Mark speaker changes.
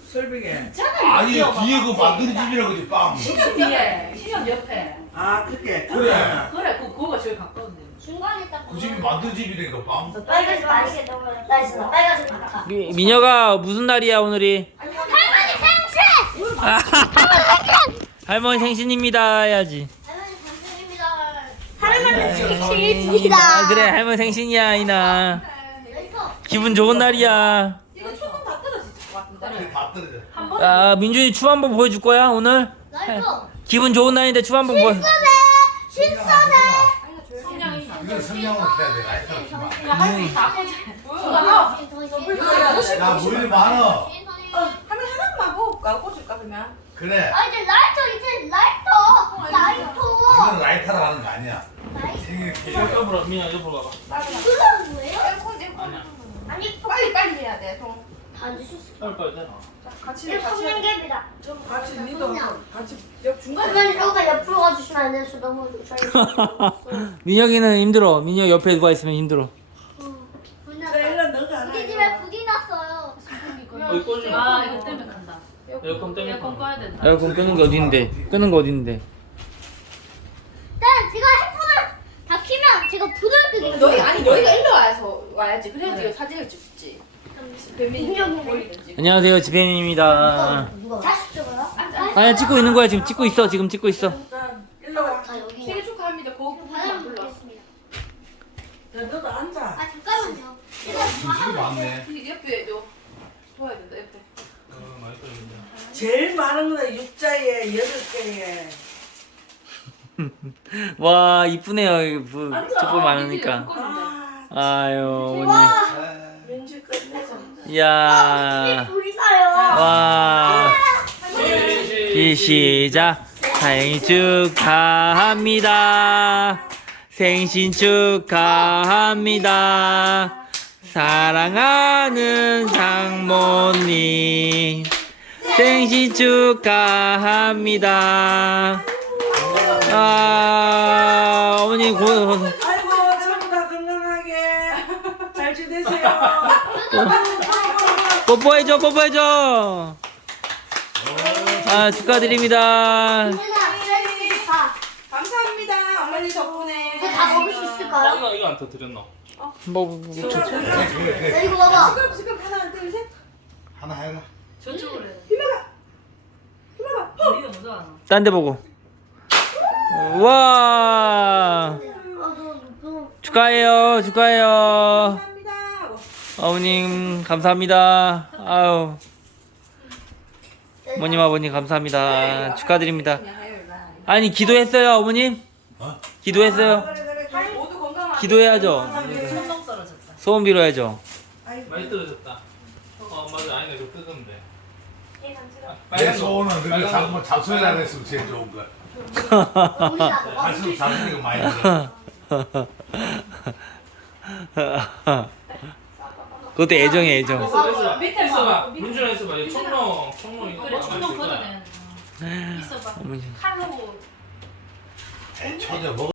Speaker 1: 설빙에.
Speaker 2: 아니 뒤에 그 만두리 집이라고 그지 빵.
Speaker 3: 시험 옆에.
Speaker 1: 아 그렇게.
Speaker 2: 그래.
Speaker 3: 그래, 그거가 제일 가까운데.
Speaker 4: 중간에 딱.
Speaker 2: 그 집이 만두리 집이라니까 빵.
Speaker 4: 빨간색 맛있게 너무 맛있어. 빨간색 바카.
Speaker 5: 민혁아 무슨 날이야 오늘이?
Speaker 4: 할머니 생신!
Speaker 5: 할머니 생신입니다 해야지.
Speaker 4: 할머니 생신입니다.
Speaker 5: 아, 그래 할머니 생신이야 이나. 기분 좋은 날이야.
Speaker 3: 이거 조금 다 떨어질 것 같은데.
Speaker 2: 다 떨어져.
Speaker 3: 한 번.
Speaker 5: 아 민준이 춤 한번 보여줄 거야 오늘? 기분 좋은 날인데 춤 한번 보여.
Speaker 4: 신선해.
Speaker 3: 성냥이.
Speaker 2: 이건 성냥으로 해야 돼. 라이터로 피면.
Speaker 3: 그냥 할수 있다.
Speaker 2: 야 뭐 이리 많아.
Speaker 3: 하면 하나만 먹을까? 꽂을까 그러면?
Speaker 2: 그래.
Speaker 4: 아 이제 라이터.
Speaker 2: 이건 라이터로 하는 거 아니야.
Speaker 4: 라이터.
Speaker 2: 생일 케이크.
Speaker 5: 옆으로 민혁 옆으로 가봐.
Speaker 4: 그건 뭐예요?
Speaker 5: 아니야.
Speaker 4: 아니
Speaker 3: 빨리 해야 돼. 동.
Speaker 4: 다 주셨어.
Speaker 5: 빨리 되나?
Speaker 3: 같이
Speaker 4: 이거 성냥개비다.
Speaker 1: 좀 같이 니도 같이 옆 중간에.
Speaker 4: 그러면 여기가 옆으로 가주시면 안 돼요? 저 너무
Speaker 5: 민혁이는 힘들어. 민혁 옆에 누가 있으면 힘들어.
Speaker 1: 일로 너가 하나.
Speaker 4: 우리 집에 불이 났어요.
Speaker 5: 여기 꽂으면
Speaker 3: 아, 이거 때문에 간다.
Speaker 5: 에어컨 때문에.
Speaker 3: 에어컨 꺼야 된다.
Speaker 5: 에어컨 끄는 게 어딘데? 끄는 거 어딘데?
Speaker 4: 네, 제가 핸폰을 다 키면 제가 불을 끄게.
Speaker 3: 너희 아니 너희가 일로 와야지. 그래야 네가 사진을 찍지.
Speaker 4: 민혁이.
Speaker 5: 안녕하세요 지배민입니다.
Speaker 4: 다시 찍어요?
Speaker 5: 아니야 찍고 있는 거야 지금 찍고 있어 지금 찍고 있어.
Speaker 1: 일로 와.
Speaker 4: 아 여기.
Speaker 3: 생일 축하합니다. 거기
Speaker 4: 바람
Speaker 3: 불러.
Speaker 4: 불겠습니다.
Speaker 1: 야 너도 앉아.
Speaker 4: 아 잠깐만요.
Speaker 2: 음식이 많네.
Speaker 3: 근데 옆에 요 도와야 된다. 옆에.
Speaker 1: 제일 많은 거는 6자에 8개에.
Speaker 5: 와 이쁘네요 촛불 많으니까.
Speaker 1: 아
Speaker 5: 아유 어머니.
Speaker 1: 민지 끝내줘.
Speaker 5: 이야.
Speaker 4: 불이 나요.
Speaker 5: 와. 시작. 생일 축하합니다. 생신 축하합니다. 사랑하는 장모님. 생신 축하합니다. 아, 어머니
Speaker 1: 아이고 전부 다 건강하게 잘 지내세요.
Speaker 5: 뽀뽀해줘, 뽀뽀해줘. 아, 축하드립니다.
Speaker 3: 감사합니다. 어머니 덕분에.
Speaker 4: 이거 다 먹을 수 있을까요?
Speaker 5: 이거 안 터뜨렸나?
Speaker 4: 야, 이거 봐봐.
Speaker 3: 지금 하나 둘 셋.
Speaker 2: 하나 해라.
Speaker 3: 저쪽으로 해. 이거 먼저 하나.
Speaker 5: 딴 데 보고. 와. 축하해요, 축하해요.
Speaker 3: 감사합니다.
Speaker 5: 어머님, 감사합니다. 아유. 어머님, 아버님, 감사합니다. 축하드립니다. 아니, 기도했어요, 어머님?
Speaker 2: 어?
Speaker 5: 기도했어요?
Speaker 3: 모두 건강하게.
Speaker 5: 기도해야죠.
Speaker 3: 천둥 떨어졌다.
Speaker 5: 소원 빌어야죠.
Speaker 6: 많이 떨어졌다. 맞아. 아니네. 그거 뜯으면 돼.
Speaker 2: 내 소원은 그렇게 자꾸 잡소리 안 했으면 제일 좋은 거야. 할수록 잡소리가 많이 들어.
Speaker 5: 그것도 애정이에요, 애정.
Speaker 6: 있어봐.
Speaker 3: 밑에
Speaker 6: 있어봐.
Speaker 3: 봐.
Speaker 6: 문준아 있어봐. 이 청롱 이거.
Speaker 3: 그래,
Speaker 6: 봐봐.
Speaker 3: 천둥 걷어내. 있어봐.
Speaker 5: 어머니.
Speaker 3: 칼로.
Speaker 2: 초저 먹.